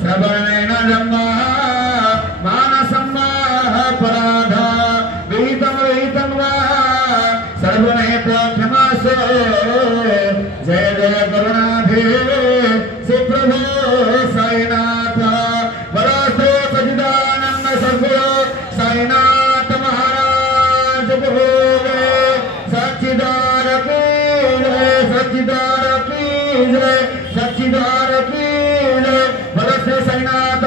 श्रवणेन जन्म मानसम् पराध विहितं विहितं वा सर्वणे क्षमासो जय जय करुणाधे सुप्रभो साईनाथ बरासो सच्चिदानंद सद्गुरु साईनाथ महाराज भोगे सच्चिदार की जय सच्चिदार की जय सच्चिदार की जय बरसे साईनाथ